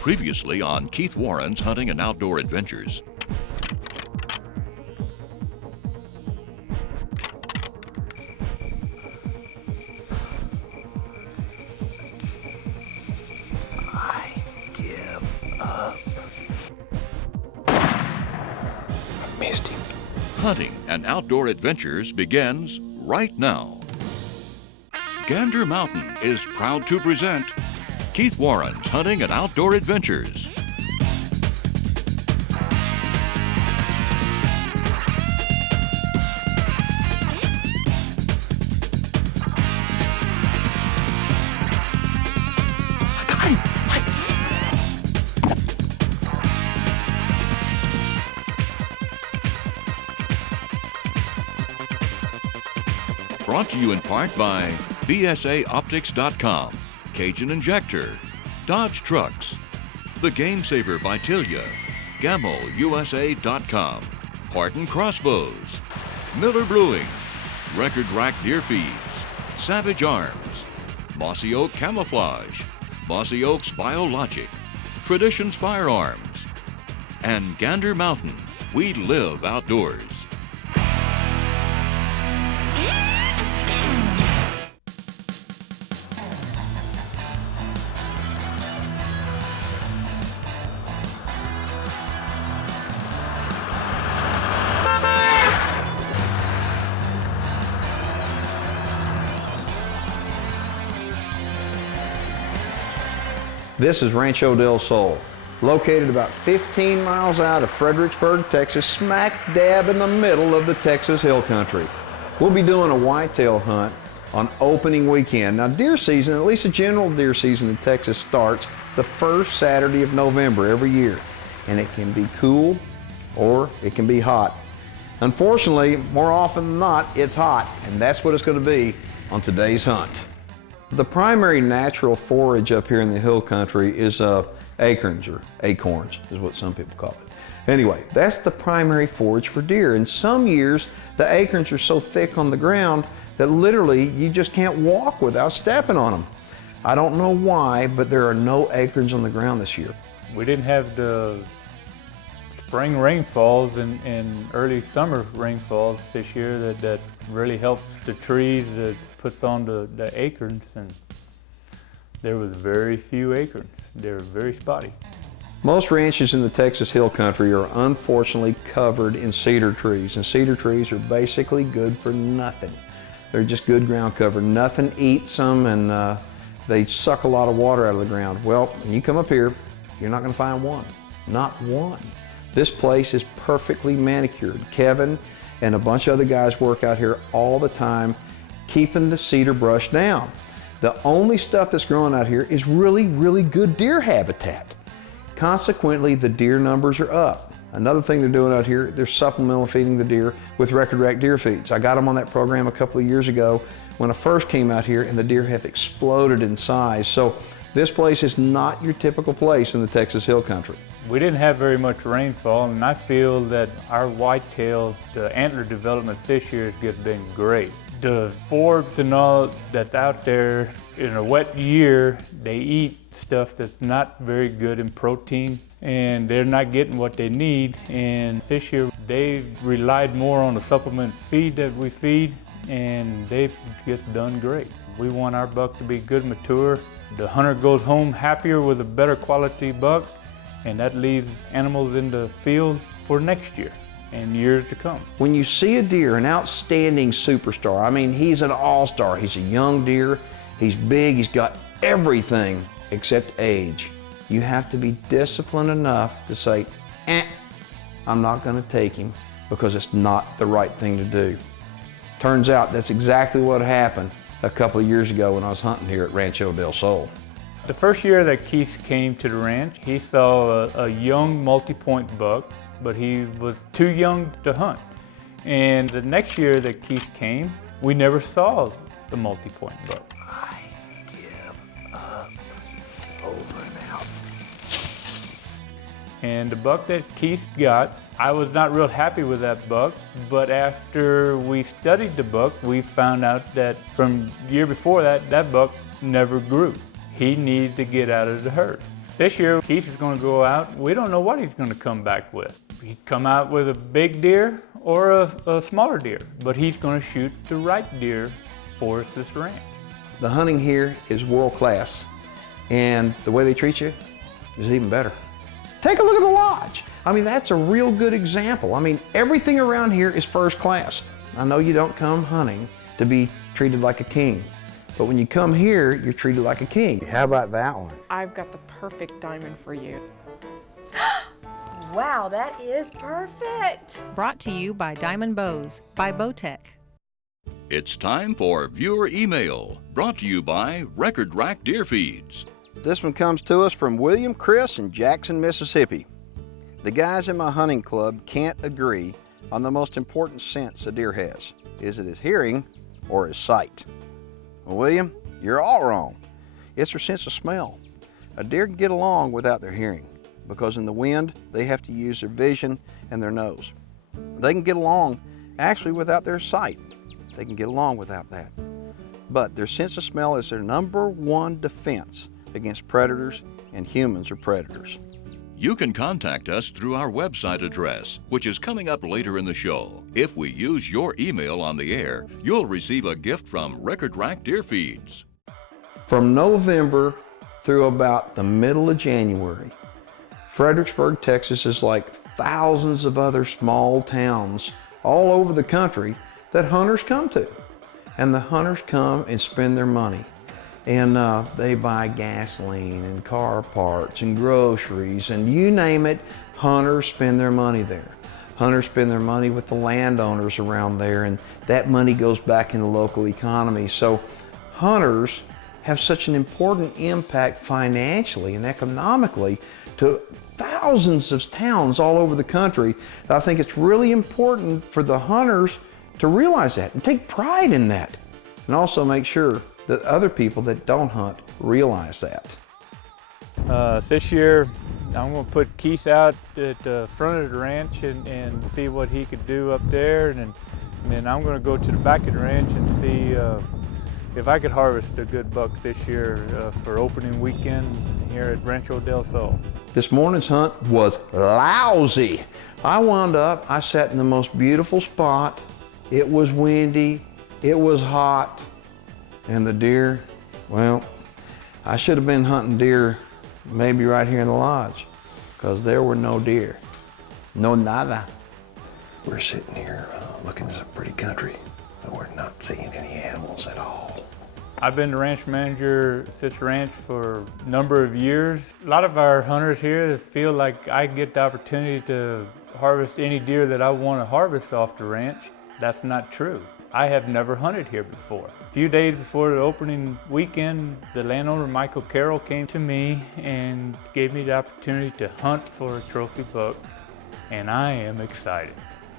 Previously on Keith Warren's Hunting and Outdoor Adventures. I give up. I missed him. Hunting and Outdoor Adventures begins right now. Gander Mountain is proud to present Keith Warren's Hunting and Outdoor Adventures. Brought to you in part by BSAOptics.com, Cajun Injector, Dodge Trucks, The Game Saver by Tilia, GamoUSA.com, Parton Crossbows, Miller Brewing, Record Rack Deer Feeds, Savage Arms, Mossy Oak Camouflage, Mossy Oaks Biologic, Traditions Firearms, and Gander Mountain, we live outdoors. This is Rancho Del Sol, located about 15 miles out of Fredericksburg, Texas, smack dab in the middle of the Texas Hill Country. We'll be doing a whitetail hunt on opening weekend. Now, deer season, at least the general deer season in Texas, starts the first Saturday of November every year, and it can be cool or it can be hot. Unfortunately, more often than not, it's hot, and that's what it's going to be on today's hunt. The primary natural forage up here in the hill country is acorns, or acorns is what some people call it. Anyway, that's the primary forage for deer. And some years, the acorns are so thick on the ground that literally you just can't walk without stepping on them. I don't know why, but there are no acorns on the ground this year. We didn't have the spring rainfalls and early summer rainfalls this year that really helps the trees, that puts on the acorns, and there was very few acorns. They were very spotty. Most ranches in the Texas Hill Country are unfortunately covered in cedar trees, and cedar trees are basically good for nothing. They're just good ground cover. Nothing eats them, and they suck a lot of water out of the ground. Well, when you come up here, you're not going to find one. Not one. This place is perfectly manicured. Kevin and a bunch of other guys work out here all the time, keeping the cedar brush down. The only stuff that's growing out here is really, really good deer habitat. Consequently, the deer numbers are up. Another thing they're doing out here, they're supplemental feeding the deer with record rack deer feeds. I got them on that program a couple of years ago when I first came out here, and the deer have exploded in size. So this place is not your typical place in the Texas Hill Country. We didn't have very much rainfall, and I feel that our whitetail, the antler development this year has been great. The forbs and all that's out there in a wet year, they eat stuff that's not very good in protein, and they're not getting what they need. And this year, they've relied more on the supplement feed that we feed, and they've just done great. We want our buck to be good mature. The hunter goes home happier with a better quality buck, and that leaves animals in the field for next year and years to come. When you see a deer, an outstanding superstar, I mean, he's an all-star. He's a young deer, he's big, he's got everything except age. You have to be disciplined enough to say, I'm not gonna take him because it's not the right thing to do. Turns out that's exactly what happened a couple of years ago when I was hunting here at Rancho Del Sol. The first year that Keith came to the ranch, he saw a young multi-point buck, but he was too young to hunt. And the next year that Keith came, we never saw the multi-point buck. I give up. Over and out. And the buck that Keith got, I was not real happy with that buck, but after we studied the buck, we found out that from the year before that, that buck never grew. He needed to get out of the herd. This year, Keith is going to go out. We don't know what he's going to come back with. He'd come out with a big deer or a smaller deer, but he's going to shoot the right deer for us this ranch. The hunting here is world class, and the way they treat you is even better. Take a look at the lodge. I mean, that's a real good example. I mean, everything around here is first class. I know you don't come hunting to be treated like a king, but when you come here, you're treated like a king. How about that one? I've got the perfect diamond for you. Wow, that is perfect. Brought to you by Diamond Bows by Bowtech. It's time for Viewer Email, brought to you by Record Rack Deer Feeds. This one comes to us from William Chris in Jackson, Mississippi. The guys in my hunting club can't agree on the most important sense a deer has. Is it his hearing or his sight? Well, William, you're all wrong. It's their sense of smell. A deer can get along without their hearing because in the wind, they have to use their vision and their nose. They can get along actually without their sight. They can get along without that. But their sense of smell is their #1 defense against predators, and humans are predators. You can contact us through our website address, which is coming up later in the show. If we use your email on the air, you'll receive a gift from Record Rack Deer Feeds. From November through about the middle of January, Fredericksburg, Texas is like thousands of other small towns all over the country that hunters come to. And the hunters come and spend their money. And they buy gasoline and car parts and groceries and you name it, hunters spend their money there. Hunters spend their money with the landowners around there, and that money goes back in the local economy. So hunters have such an important impact financially and economically to thousands of towns all over the country. I think it's really important for the hunters to realize that and take pride in that, and also make sure that other people that don't hunt realize that. This year, I'm going to put Keith out at the front of the ranch and see what he could do up there, and then I'm going to go to the back of the ranch and see if I could harvest a good buck this year for opening weekend here at Rancho Del Sol. This morning's hunt was lousy. I wound up, I sat in the most beautiful spot. It was windy, it was hot, and the deer, well, I should have been hunting deer maybe right here in the lodge, because there were no deer. No nada. We're sitting here looking at some pretty country, but we're not seeing any animals at all. I've been the ranch manager at this ranch for a number of years. A lot of our hunters here feel like I get the opportunity to harvest any deer that I want to harvest off the ranch. That's not true. I have never hunted here before. A few days before the opening weekend, the landowner, Michael Carroll, came to me and gave me the opportunity to hunt for a trophy buck, and I am excited.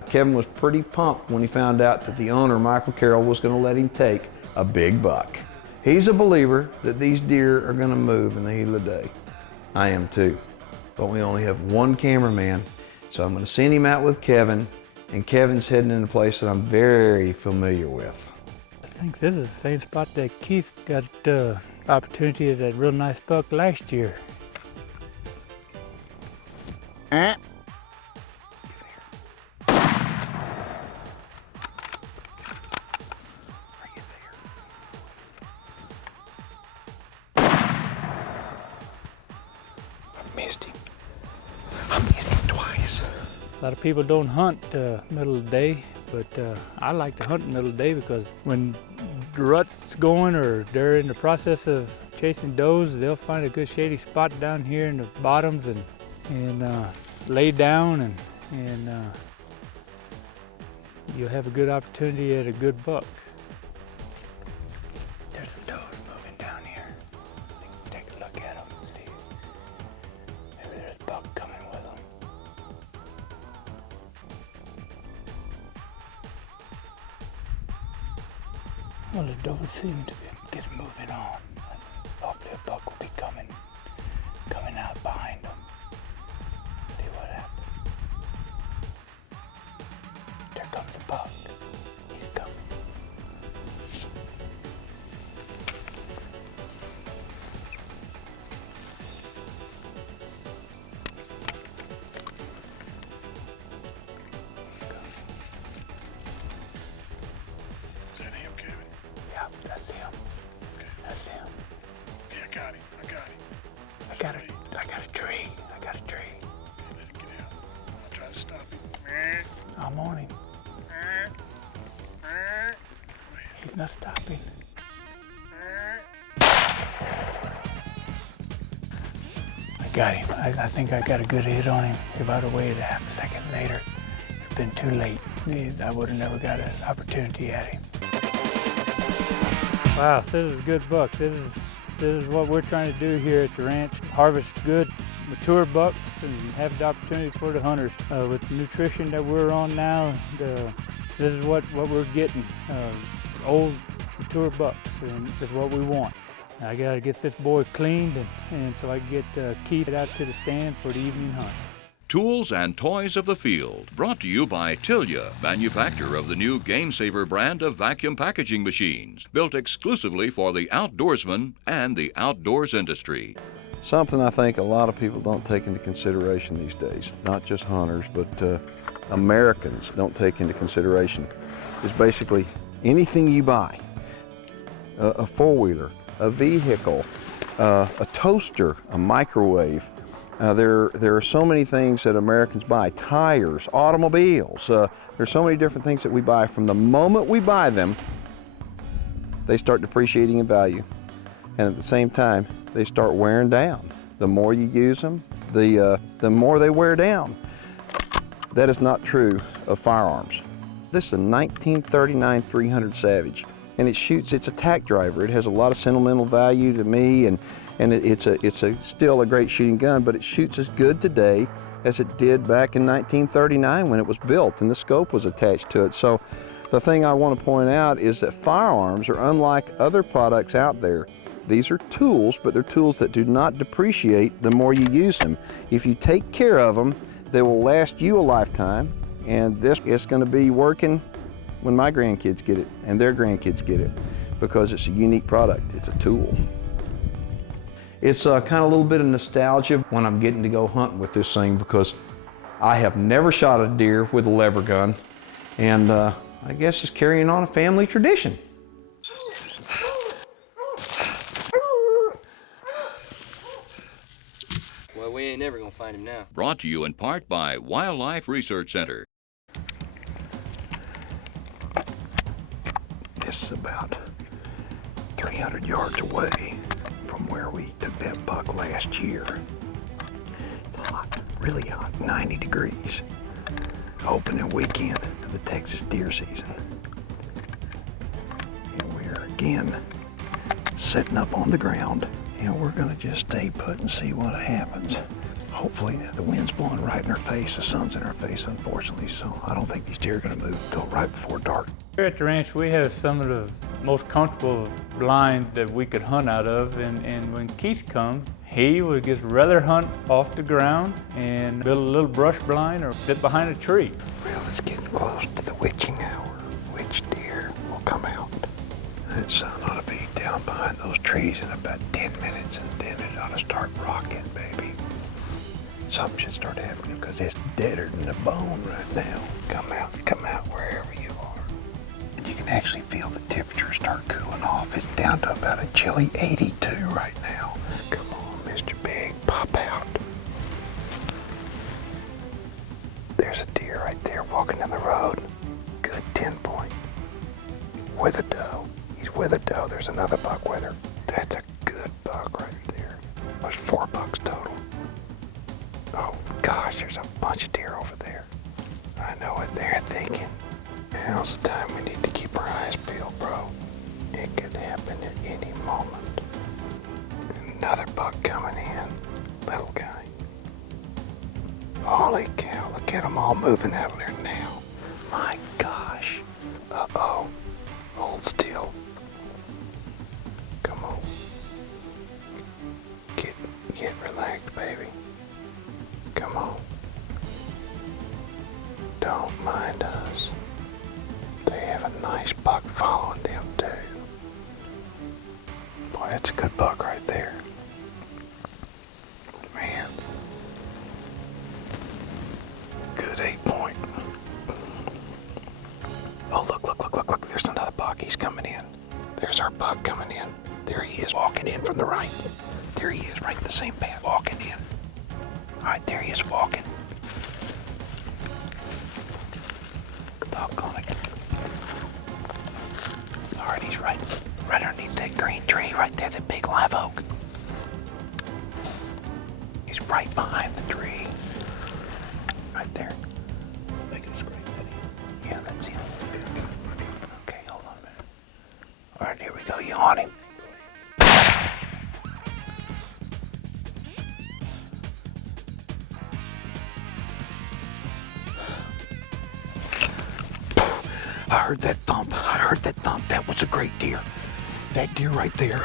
Kevin was pretty pumped when he found out that the owner, Michael Carroll, was going to let him take a big buck. He's a believer that these deer are going to move in the heat of the day. I am too, but we only have one cameraman, so I'm going to send him out with Kevin, and Kevin's heading in a place that I'm very familiar with. I think this is the same spot that Keith got the opportunity at that real nice buck last year. I missed him twice. A lot of people don't hunt middle of the day, but I like to hunt in the middle of the day because when the rut's going or they're in the process of chasing does, they'll find a good shady spot down here in the bottoms and lay down and you'll have a good opportunity at a good buck. There's some does moving down here. Take a look at them and see. Maybe there's a buck coming with them. Well, the does seem to be getting moving on. Hopefully a buck will be coming out behind them. See what happens. There comes a buck. He's coming. I got a tree. I got a tree. Get out. I'll try to stop him. I'm on him. He's not stopping. I got him. I think I got a good hit on him. If I'd have waited a half a second later, it'd been too late. I would have never got an opportunity at him. Wow, this is a good buck. This is what we're trying to do here at the ranch. Harvest good, mature bucks and have the opportunity for the hunters. With the nutrition that we're on now, this is what we're getting. Old, mature bucks, and that's what we want. I gotta get this boy cleaned and so I can get Keith out to the stand for the evening hunt. Tools and toys of the field, brought to you by Tilia, manufacturer of the new Game Saver brand of vacuum packaging machines, built exclusively for the outdoorsman and the outdoors industry. Something I think a lot of people don't take into consideration these days, not just hunters, but Americans don't take into consideration, is basically anything you buy, a four-wheeler, a vehicle, a toaster, a microwave. There are so many things that Americans buy, tires, automobiles. There's so many different things that we buy. From the moment we buy them, they start depreciating in value. And at the same time, they start wearing down. The more you use them, the more they wear down. That is not true of firearms. This is a 1939 300 Savage, and it's a tack driver. It has a lot of sentimental value to me, and it's still a great shooting gun, but it shoots as good today as it did back in 1939 when it was built and the scope was attached to it. So the thing I want to point out is that firearms are unlike other products out there. These are tools, but they're tools that do not depreciate the more you use them. If you take care of them, they will last you a lifetime, and this is going to be working when my grandkids get it and their grandkids get it, because it's a unique product. It's a tool. It's kind of a little bit of nostalgia when I'm getting to go hunting with this thing, because I have never shot a deer with a lever gun, and I guess it's carrying on a family tradition. Well, we ain't never gonna find him now. Brought to you in part by Wildlife Research Center. This is about 300 yards away from where we took that buck last year. It's hot, really hot, 90 degrees. Opening weekend of the Texas deer season. And we're again setting up on the ground, and we're gonna just stay put and see what happens. Hopefully the wind's blowing right in our face, the sun's in our face, unfortunately, so I don't think these deer are gonna move until right before dark. Here at the ranch, we have some of the most comfortable blinds that we could hunt out of, and when Keith comes, he would just rather hunt off the ground and build a little brush blind or sit behind a tree. Well, it's getting close to the witching hour. Which deer will come out? That sun ought to be down behind those trees in about 10 minutes, and then it ought to start rocking, baby. Something should start happening, because it's deader than a bone right now. Come out wherever you are. And you can actually feel the temperature start cooling off. It's down to about a chilly 82 right now. Come on, Mr. Big, pop out. There's a deer right there walking down the road. Good 10 point. With a doe. He's with a doe. There's another buck with her. That's a good buck right there. There's 4 bucks total. Oh gosh, there's a bunch of deer over there. I know what they're thinking. Now's the time we need to keep our eyes peeled, bro. It could happen at any moment. Another buck coming in. Little guy. Holy cow, look at them all moving out of there now. My gosh. Uh-oh. Hold still. Come on. Get relaxed, baby. Come on. Don't mind us. They have a nice buck following them too. Boy, that's a good buck right there. Man. Good 8 point. Oh, look. There's another buck. He's coming in. There's our buck coming in. There he is, walking in from the right. There he is, right in the same path, walking in. right, there he is walking. Doggone it. All right, he's right underneath that green tree right there, that big live oak. He's right behind the tree. Right there. Making a scream, buddy. Yeah, that's him. Okay, hold on a minute. All right, here we go. You on him? I heard that thump. That was a great deer. That deer right there,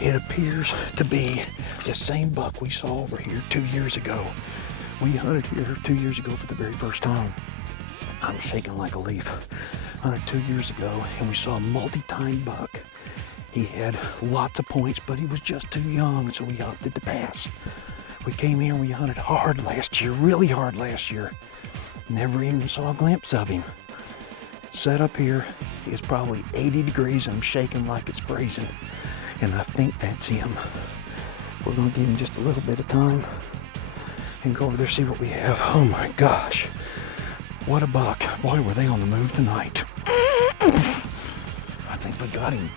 it appears to be the same buck we saw over here 2 years ago. We hunted here 2 years ago for the very first time. I'm shaking like a leaf. Hunted 2 years ago, and we saw a multi-time buck. He had lots of points, but he was just too young, so we opted to pass. We came here and we hunted hard last year, really hard last year. Never even saw a glimpse of him. Set up here, it's probably 80 degrees. I'm shaking like it's freezing, and I think that's him. We're gonna give him just a little bit of time and go over there, see what we have. Oh my gosh, what a buck. Boy, were they on the move tonight. I think we got him.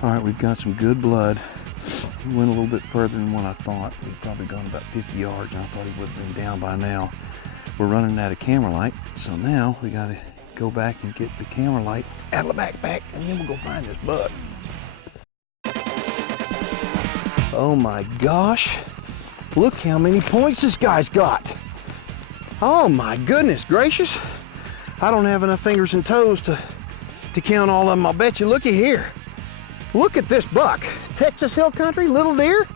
All right, we've got some good blood. He went a little bit further than what I thought. We've probably gone about 50 yards, and I thought he would have been down by now. We're running out of camera light, so now we gotta go back and get the camera light out of the backpack, and then we'll go find this buck. Oh my gosh, look how many points this guy's got. Oh my goodness gracious. I don't have enough fingers and toes to count all of them, I'll bet you. Looky here. Look at this buck. Texas Hill Country, little deer.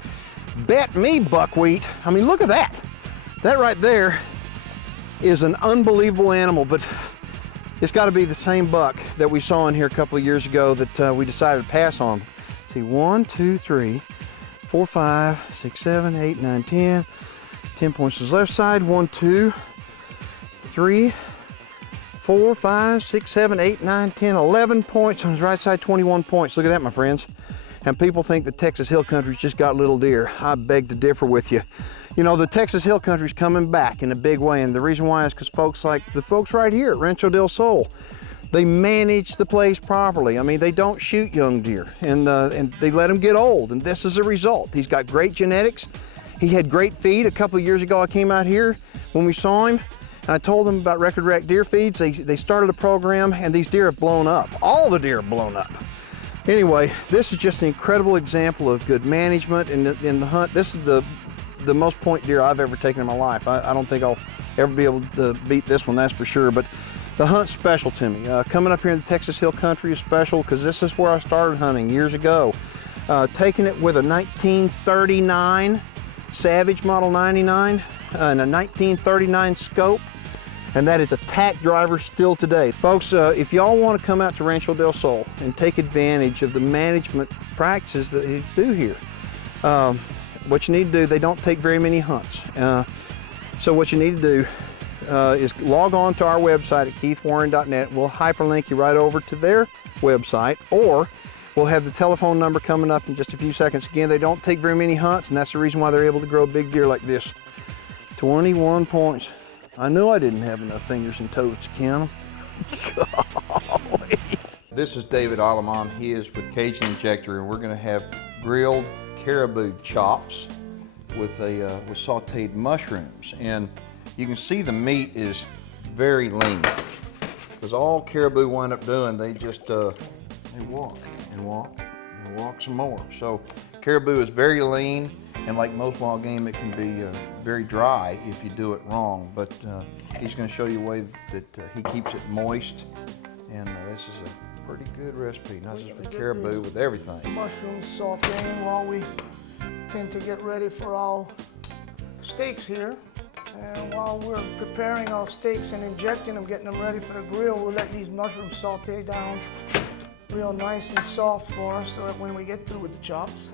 Bet me buckwheat. I mean, look at that. That right there is an unbelievable animal, but it's got to be the same buck that we saw in here a couple of years ago that we decided to pass on. See, 1, 2, 3, 4, 5, 6, 7, 8, 9, 10. 10 points to his left side. 1, 2, 3, 4, 5, 6, 7, 8, 9, 10, 11 points on his right side, 21 points. Look at that, my friends. And people think the Texas Hill Country's just got little deer. I beg to differ with you. You know, the Texas Hill Country's coming back in a big way, and the reason why is because folks like the folks right here at Rancho Del Sol, they manage the place properly. I mean, they don't shoot young deer, and they let them get old, and this is a result. He's got great genetics. He had great feed. A couple of years ago, I came out here when we saw him, and I told them about Record Rack deer feeds. They started a program, and these deer have blown up. All the deer have blown up. Anyway, this is just an incredible example of good management in the hunt. This is the most point deer I've ever taken in my life. I don't think I'll ever be able to beat this one, that's for sure. But the hunt's special to me. Coming up here in the Texas Hill Country is special because this is where I started hunting years ago. Taking it with a 1939 Savage Model 99 and a 1939 scope, and that is a tack driver still today. Folks, if y'all want to come out to Rancho Del Sol and take advantage of the management practices that they do here, what you need to do, they don't take very many hunts. So what you need to do is log on to our website at keithwarren.net. We'll hyperlink you right over to their website, or we'll have the telephone number coming up in just a few seconds. Again, they don't take very many hunts, and that's the reason why they're able to grow big deer like this. 21 points. I knew I didn't have enough fingers and toes to count them. Golly. This is David Alamon. He is with Cajun Injector, and we're going to have grilled caribou chops with sauteed mushrooms. And you can see the meat is very lean, because all caribou wind up doing, they just they walk and walk and walk some more. So caribou is very lean, and like most wild game, it can be very dry if you do it wrong. But he's going to show you a way that he keeps it moist, and this is a pretty good recipe, not just with caribou, with everything. Mushrooms sauteing while we tend to get ready for our steaks here. And while we're preparing our steaks and injecting them, getting them ready for the grill, we'll let these mushrooms saute down real nice and soft for us, so that when we get through with the chops,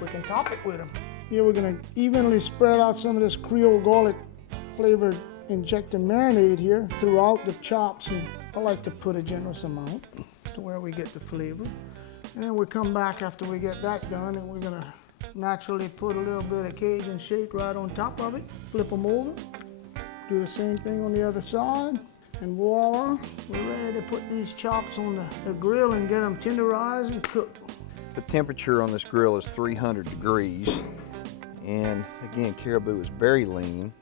we can top it with them. Here we're gonna evenly spread out some of this Creole garlic flavored injected marinade here throughout the chops, and I like to put a generous amount to where we get the flavor. And then we come back after we get that done, and we're gonna Naturally put a little bit of Cajun shake right on top of it. Flip them over. Do the same thing on the other side. And voila, we're ready to put these chops on the grill and get them tenderized and cooked. The temperature on this grill is 300 degrees. And again, caribou is very lean,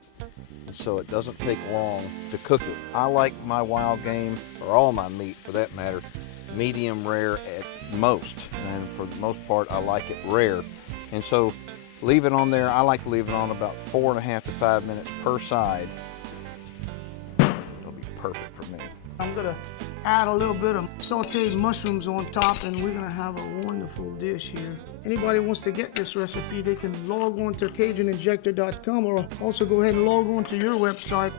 so it doesn't take long to cook it. I like my wild game, or all my meat for that matter, medium rare at most. And for the most part, I like it rare. And so leave it on there. I like to leave it on about 4.5 to 5 minutes per side. It'll be perfect for me. I'm gonna add a little bit of sauteed mushrooms on top, and we're gonna have a wonderful dish here. Anybody wants to get this recipe, they can log on to CajunInjector.com, or also go ahead and log on to your website.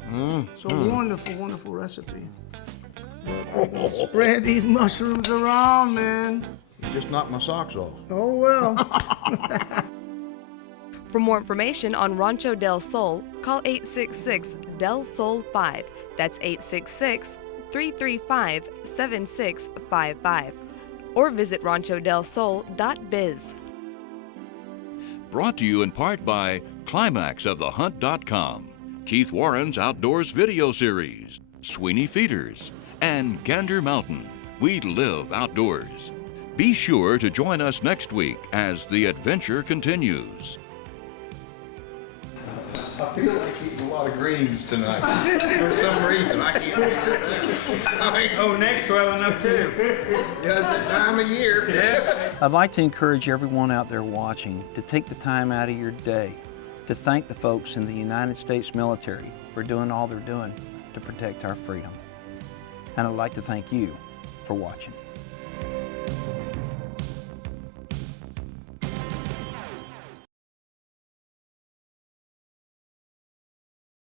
So wonderful, wonderful recipe. Spread these mushrooms around, man. You just knocked my socks off. Oh well. For more information on Rancho Del Sol, call 866-DEL-SOL-5. That's 866-335-7655. Or visit ranchodelsol.biz. Brought to you in part by ClimaxOfTheHunt.com, Keith Warren's Outdoors video series, Sweeney Feeders, and Gander Mountain. We live outdoors. Be sure to join us next week as the adventure continues. I feel like eating a lot of greens tonight. For some reason, I can't figure it out. Oh, neck's swelling up too. Yeah, it's that time of year. Yeah. I'd like to encourage everyone out there watching to take the time out of your day to thank the folks in the United States military for doing all they're doing to protect our freedom. And I'd like to thank you for watching.